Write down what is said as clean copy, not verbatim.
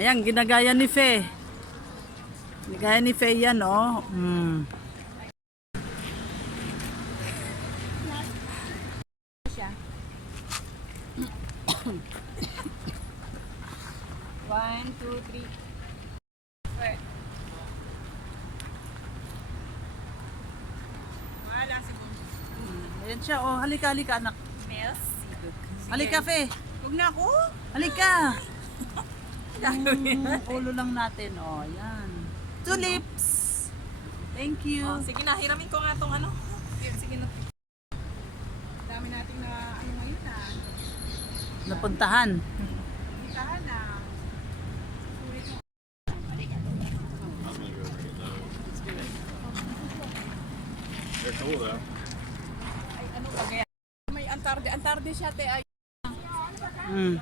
Ayan, ginagaya ni Fe. Ginagaya ni Fe yan, oh. One, two, three. Wala siguro. Ayan siya, oh. Halika, halika, anak. Mel's. Halika, Fe. Huwag na ako. Halika. Ulo lang natin, oh. Ayan. Tulips. Thank you. Oh, sige na, hiramin ko nga tong ano. Sige na. Dami nating na ano ngayon na. Napuntahan. Itahan na. They're cool though. Ay, ano ba kaya? May antarde. Antarde siya, te. Ay. Mm.